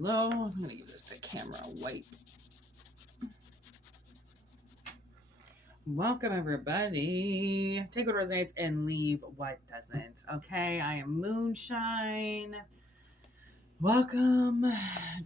Hello. I'm going to give this the camera a wipe. Welcome, everybody. Take what resonates and leave what doesn't. Okay, I am Moonshine. Welcome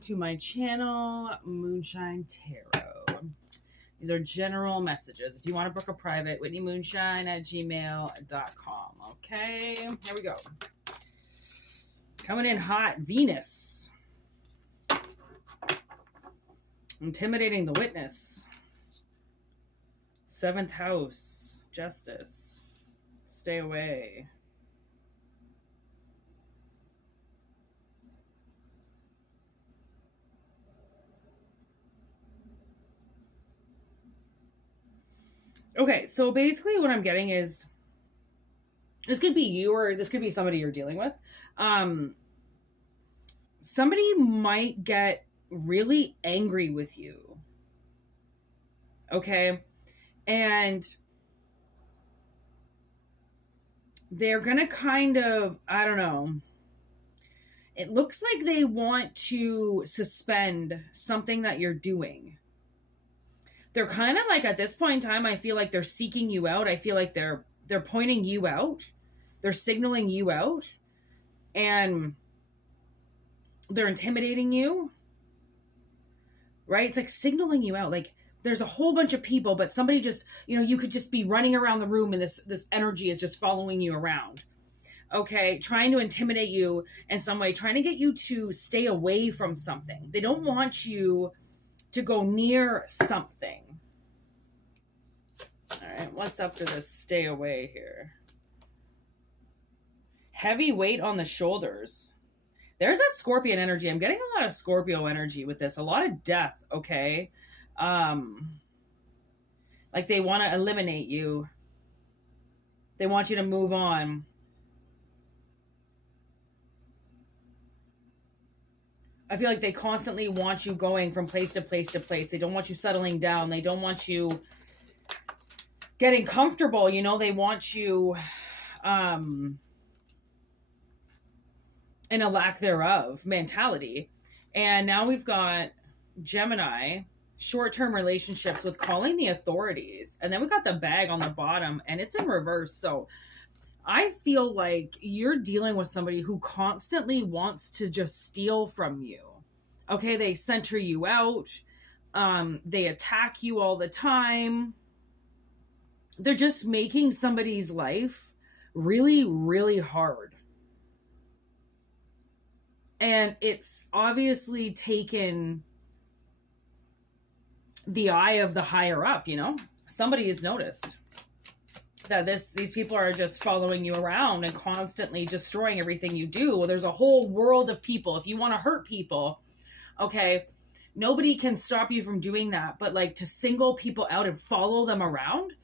to my channel, Moonshine Tarot. These are general messages. If you want to book a private, whitneymoonshine@gmail.com. Okay, here we go. Coming in hot, Venus. Intimidating the witness. 7th house, Justice. Stay away. Okay, so basically what I'm getting is, this could be you or this could be somebody you're dealing with. Somebody might get really angry with you. Okay? And they're going to kind of, I don't know. It looks like they want to suspend something that you're doing. They're kind of like, at this point in time, I feel like they're seeking you out. I feel like they're pointing you out. They're signaling you out. And they're intimidating you. Right? It's like signaling you out. Like, there's a whole bunch of people, but somebody just, you could just be running around the room and this energy is just following you around. Okay? Trying to intimidate you in some way. Trying to get you to stay away from something. They don't want you to go near something. All right, what's up to this stay away here? Heavy weight on the shoulders. There's that Scorpion energy. I'm getting a lot of Scorpio energy with this. A lot of death, okay? Like they want to eliminate you. They want you to move on. I feel like they constantly want you going from place to place to place. They don't want you settling down. They don't want you getting comfortable. They want you in a lack thereof mentality. And now we've got Gemini, short-term relationships with calling the authorities. And then we got the bag on the bottom and it's in reverse. So I feel like you're dealing with somebody who constantly wants to just steal from you. Okay, they center you out. They attack you all the time. They're just making somebody's life really, really hard. And it's obviously taken the eye of the higher up, Somebody has noticed that these people are just following you around and constantly destroying everything you do. Well, there's a whole world of people. If you want to hurt people, okay, nobody can stop you from doing that. But like to single people out and follow them around,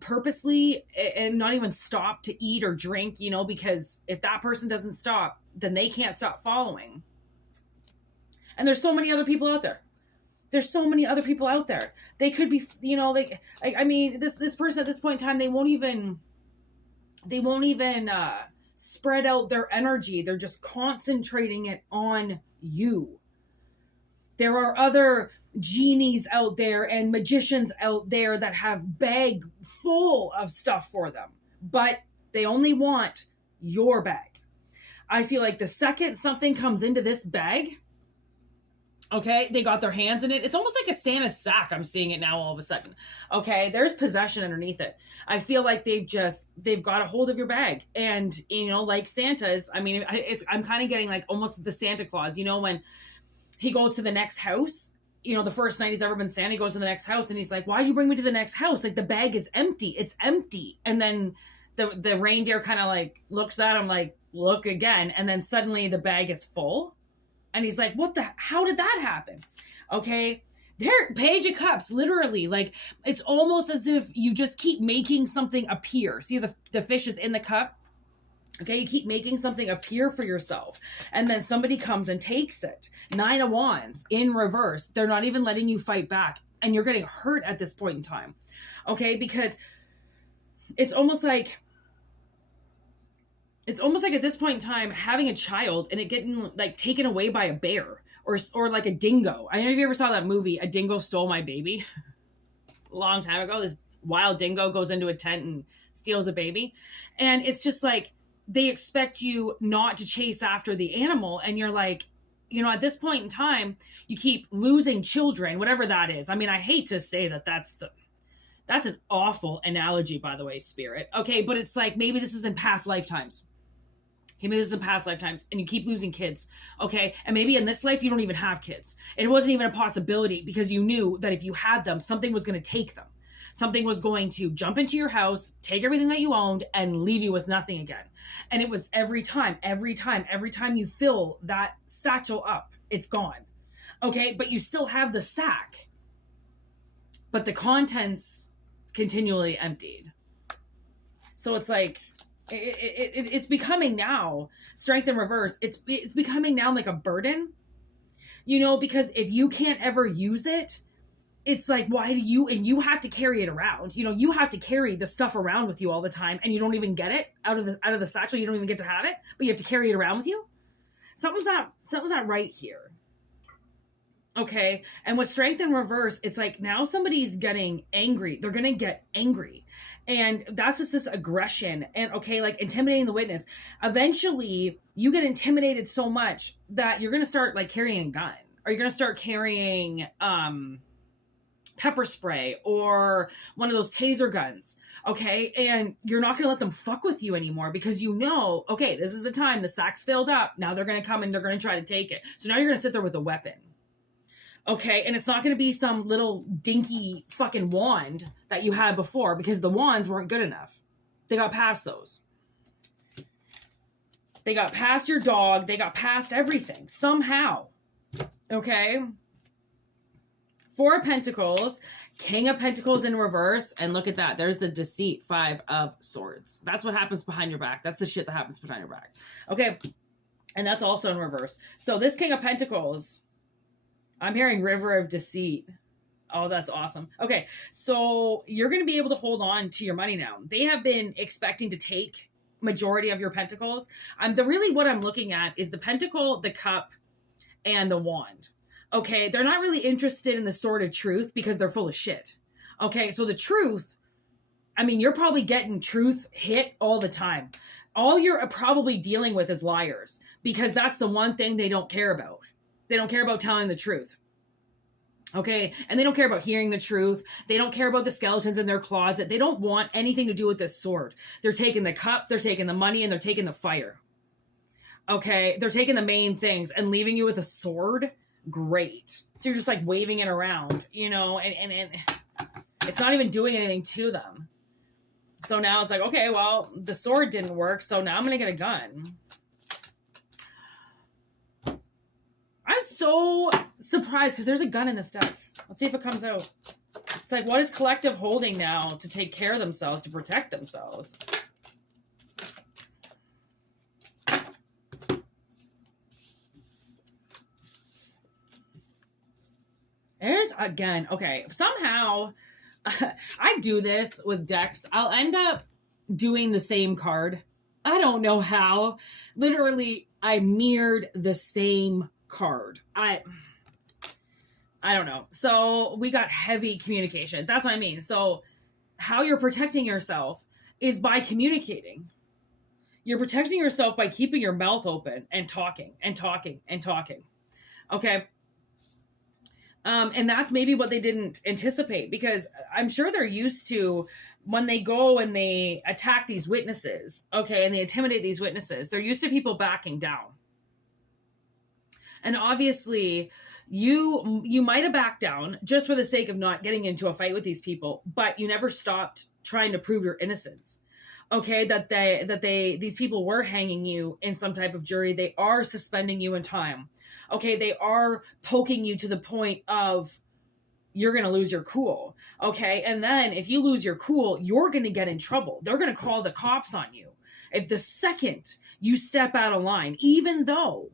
purposely, and not even stop to eat or drink, because if that person doesn't stop, then they can't stop following. And there's so many other people out there. There's so many other people out there. They could be, this person at this point in time, they won't even spread out their energy. They're just concentrating it on you. There are other genies out there and magicians out there that have bag full of stuff for them, but they only want your bag. I feel like the second something comes into this bag, okay, they got their hands in it. It's almost like a Santa sack. I'm seeing it now all of a sudden. Okay, there's possession underneath it. I feel like they've got a hold of your bag. And, like Santa's, I'm kind of getting like almost the Santa Claus, when he goes to the next house, the first night he's ever been Santa, he goes to the next house and he's like, why'd you bring me to the next house? Like the bag is empty. It's empty. And then the reindeer kind of like looks at him like, look again. And then suddenly the bag is full. And he's like, how did that happen? Okay. There, Page of Cups, literally, like, it's almost as if you just keep making something appear. See, the fish is in the cup. Okay, you keep making something appear for yourself. And then somebody comes and takes it. 9 of Wands in reverse. They're not even letting you fight back. And you're getting hurt at this point in time. Okay, because it's almost like at this point in time, having a child and it getting like taken away by a bear or like a dingo. I don't know if you ever saw that movie, A Dingo Stole My Baby, a long time ago. This wild dingo goes into a tent and steals a baby. And it's just like, they expect you not to chase after the animal. And you're like, you know, at this point in time, you keep losing children, whatever that is. I mean, I hate to say that that's an awful analogy, by the way, Spirit. Okay, but it's like, maybe this is in past lifetimes. Okay, maybe this is in past lifetimes, and you keep losing kids. Okay, and maybe in this life, you don't even have kids. It wasn't even a possibility because you knew that if you had them, something was going to take them. Something was going to jump into your house, take everything that you owned, and leave you with nothing again. And it was every time you fill that satchel up, it's gone. Okay, but you still have the sack. But the contents continually emptied. So it's like, it's becoming now, strength in reverse, it's becoming now like a burden. You know, because if you can't ever use it, it's like, why do you, and you have to carry it around. You know, you have to carry the stuff around with you all the time, and you don't even get it out of the satchel. You don't even get to have it, but you have to carry it around with you. Something's not right here. Okay. And with strength in reverse, it's like now somebody's getting angry. They're going to get angry. And that's just this aggression and, okay, like intimidating the witness. Eventually you get intimidated so much that you're going to start like carrying a gun, or you're going to start carrying, pepper spray or one of those taser guns. Okay. And you're not going to let them fuck with you anymore because you know, okay, this is the time the sack's filled up. Now they're going to come and they're going to try to take it. So now you're going to sit there with a weapon. Okay. And it's not going to be some little dinky fucking wand that you had before, because the wands weren't good enough. They got past those. They got past your dog. They got past everything somehow. Okay. Four of Pentacles, King of Pentacles in reverse. And look at that. There's the deceit, Five of Swords. That's what happens behind your back. That's the shit that happens behind your back. Okay. And that's also in reverse. So this King of Pentacles, I'm hearing River of Deceit. Oh, that's awesome. Okay. So you're going to be able to hold on to your money now. They have been expecting to take majority of your pentacles. Really what I'm looking at is the pentacle, the cup, and the wand. Okay, they're not really interested in the sword of truth because they're full of shit. Okay, so the truth, I mean, you're probably getting truth hit all the time. All you're probably dealing with is liars, because that's the one thing they don't care about. They don't care about telling the truth. Okay, and they don't care about hearing the truth. They don't care about the skeletons in their closet. They don't want anything to do with this sword. They're taking the cup, they're taking the money, and they're taking the fire. Okay, they're taking the main things and leaving you with a sword. Great. So you're just like waving it around, you know, and it's not even doing anything to them. So now it's like, okay, well, the sword didn't work, so now I'm going to get a gun. I'm so surprised because there's a gun in this deck. Let's see if it comes out. It's like, what is collective holding now to take care of themselves, to protect themselves? There's again, okay, somehow I do this with decks. I'll end up doing the same card. I don't know how. Literally, I mirrored the same card. I don't know. So we got heavy communication. That's what I mean. So how you're protecting yourself is by communicating. You're protecting yourself by keeping your mouth open and talking and talking and talking. Okay. And that's maybe what they didn't anticipate, because I'm sure they're used to when they go and they attack these witnesses, okay, and they intimidate these witnesses, they're used to people backing down. And obviously, you might have backed down just for the sake of not getting into a fight with these people, but you never stopped trying to prove your innocence. Okay, that these people were hanging you in some type of jury. They are suspending you in time. Okay, they are poking you to the point of you're going to lose your cool. Okay, and then if you lose your cool, you're going to get in trouble. They're going to call the cops on you. If the second you step out of line, even though,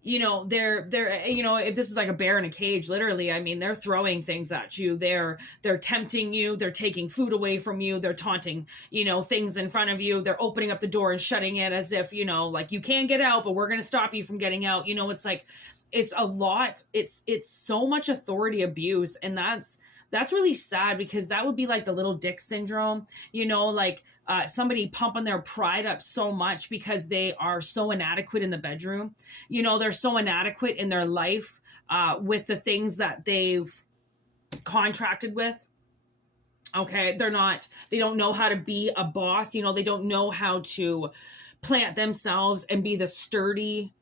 you know, they're, you know, if this is like a bear in a cage, literally, I mean, they're throwing things at you. They're tempting you. They're taking food away from you. They're taunting, you know, things in front of you. They're opening up the door and shutting it as if, you know, like you can't get out, but we're going to stop you from getting out. You know, it's like, it's a lot. It's so much authority abuse, and that's really sad, because that would be like the little dick syndrome, you know, like somebody pumping their pride up so much because they are so inadequate in the bedroom. You know, they're so inadequate in their life with the things that they've contracted with. Okay, they don't know how to be a boss. You know, they don't know how to plant themselves and be the sturdy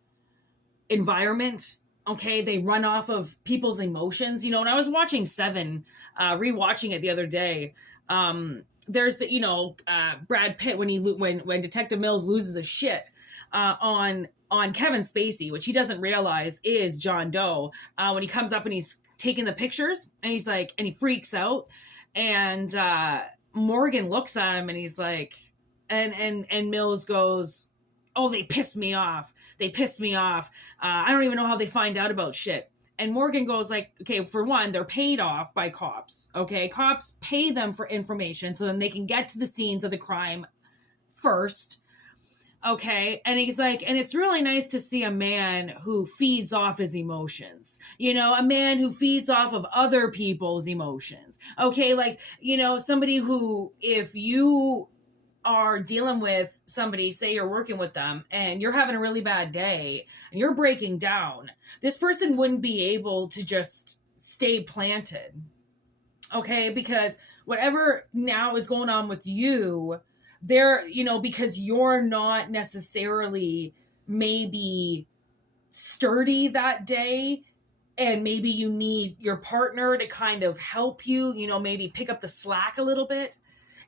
environment. Okay, they run off of people's emotions. You know, when I was watching Seven, rewatching it the other day, there's the, you know, Brad Pitt when Detective Mills loses his shit on Kevin Spacey, which he doesn't realize is John Doe, when he comes up and he's taking the pictures, and he's like, and he freaks out, and Morgan looks at him and he's like, and Mills goes, oh, they pissed me off. They pissed me off. I don't even know how they find out about shit. And Morgan goes like, okay, for one, they're paid off by cops. Okay, cops pay them for information so then they can get to the scenes of the crime first. Okay, and he's like, and it's really nice to see a man who feeds off his emotions. You know, a man who feeds off of other people's emotions. Okay, like, you know, somebody who, if you are dealing with somebody, say you're working with them and you're having a really bad day and you're breaking down, this person wouldn't be able to just stay planted. Okay, because whatever now is going on with you, they're, you know, because you're not necessarily maybe sturdy that day, and maybe you need your partner to kind of help you, you know, maybe pick up the slack a little bit.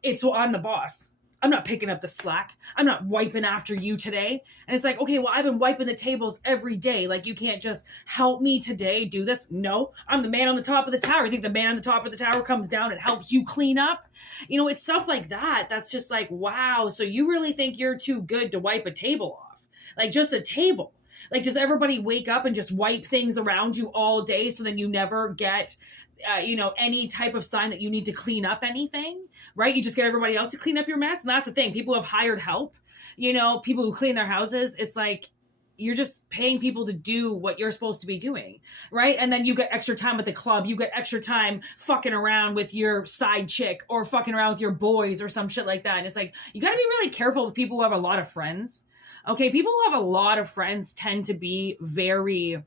It's, well, I'm the boss. I'm not picking up the slack. I'm not wiping after you today. And it's like, okay, well, I've been wiping the tables every day. Like, you can't just help me today do this. No, I'm the man on the top of the tower. You think the man on the top of the tower comes down and helps you clean up? You know, it's stuff like that. That's just like, wow. So you really think you're too good to wipe a table off? Like, just a table. Like, does everybody wake up and just wipe things around you all day so then you never get you know, any type of sign that you need to clean up anything, right? You just get everybody else to clean up your mess. And that's the thing. People who have hired help, you know, people who clean their houses, it's like, you're just paying people to do what you're supposed to be doing, right? And then you get extra time at the club. You get extra time fucking around with your side chick or fucking around with your boys or some shit like that. And it's like, you got to be really careful with people who have a lot of friends. Okay, people who have a lot of friends tend to be very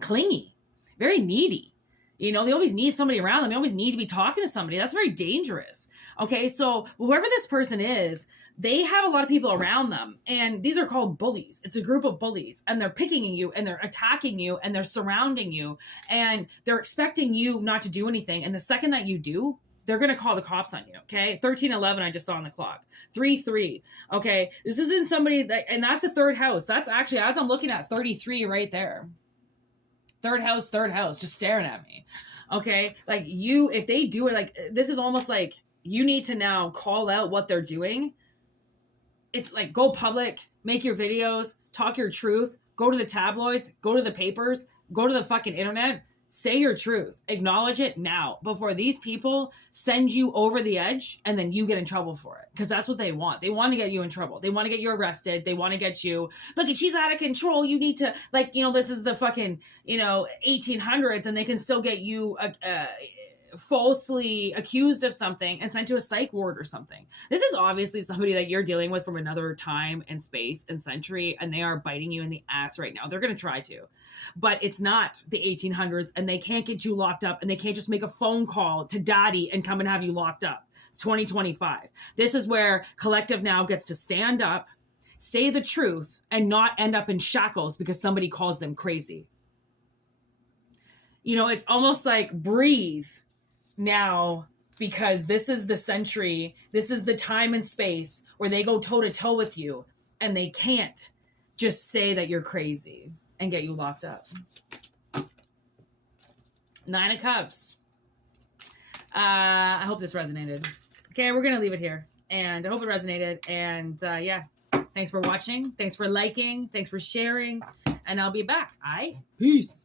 clingy, very needy. You know, they always need somebody around them. They always need to be talking to somebody. That's very dangerous. Okay, so whoever this person is, they have a lot of people around them. And these are called bullies. It's a group of bullies. And they're picking you, and they're attacking you, and they're surrounding you. And they're expecting you not to do anything. And the second that you do, they're going to call the cops on you. Okay, 13:11, I just saw on the clock. 3:3. Okay, this isn't somebody that, and that's a third house. That's actually, as I'm looking at 33 right there. Third house, just staring at me. Okay, like you, if they do it, like, this is almost like you need to now call out what they're doing. It's like, go public, make your videos, talk your truth, go to the tabloids, go to the papers, go to the fucking internet, say your truth, acknowledge it now before these people send you over the edge and then you get in trouble for it. Because that's what they want. They want to get you in trouble. They want to get you arrested. They want to get you, look, if she's out of control, you need to, like, you know, this is the fucking, you know, 1800s, and they can still get you falsely accused of something and sent to a psych ward or something. This is obviously somebody that you're dealing with from another time and space and century, and they are biting you in the ass right now. They're going to try to, but it's not the 1800s, and they can't get you locked up, and they can't just make a phone call to daddy and come and have you locked up. It's 2025. This is where Collective now gets to stand up, say the truth, and not end up in shackles because somebody calls them crazy. You know, it's almost like breathe now, because this is the century, this is the time and space where they go toe to toe with you, and they can't just say that you're crazy and get you locked up. 9 of Cups. I hope this resonated. Okay, we're gonna leave it here, and I hope it resonated. And yeah, thanks for watching, thanks for liking, thanks for sharing, and I'll be back. Peace.